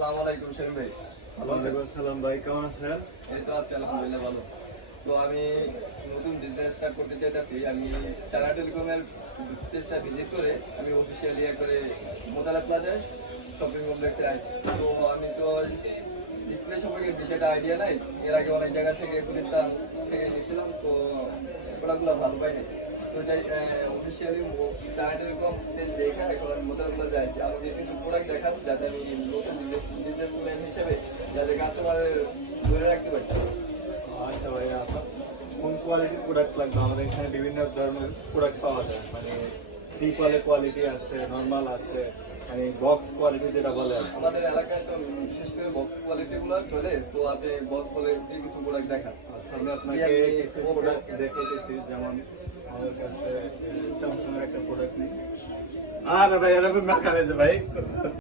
আসসালামু আলাইকুম শামিম ভাই। ওয়ালাইকুম আসসালাম ভাই, কেমন আছেন? এই তো আছি আলহামদুলিল্লাহ ভালো। তো আমি নতুন বিজনেস স্টার্ট করতে চাইতেছি। আমি চায়না টেলিকমের পেজটা ভিজিট করে আমি অফিসিয়ালি করে মোতালা প্লাজায় শপিং কমপ্লেক্সে আসি। তো আমি তো ডিসপ্লে সম্পর্কে বিষয়টা আইডিয়া নাই। এর আগে অনেক জায়গা থেকে গুলিস্তান থেকে নিয়েছিলাম, তো প্রোডাক্টগুলো ভালো পাইনি। তো যাই অফিসিয়ালি চায়না টেলিকম পেজ দেখা এখন মোতালা প্লাজায় আসি। আমাকে কিছু প্রোডাক্ট দেখান যাতে আমি নতুন বিজনেসম্যান হিসেবে যাতে কাস্টমারের ধরে রাখতে পারি। আচ্ছা ভাই, আপনার কোন কোয়ালিটির প্রোডাক্ট লাগবে? আমাদের এখানে বিভিন্ন ধরনের প্রোডাক্ট পাওয়া যায়, মানে ট্রিপল কোয়ালিটি আছে, নর্মাল আছে, মানে বক্স কোয়ালিটি যেটা বলে আর কি। আমাদের এলাকায় তো বিশেষ করে বক্স কোয়ালিটি গুলো চলে, তো আপনি বক্স কোয়ালিটি কিছু প্রোডাক্ট দেখান। আচ্ছা, আমি আপনাকে কিছু প্রোডাক্ট দেখাইতেছি। যেমন আমাদের কাছে স্যামসাং এর একটা প্রোডাক্ট নেই। আর ভাই এরকম না করে যে ভাই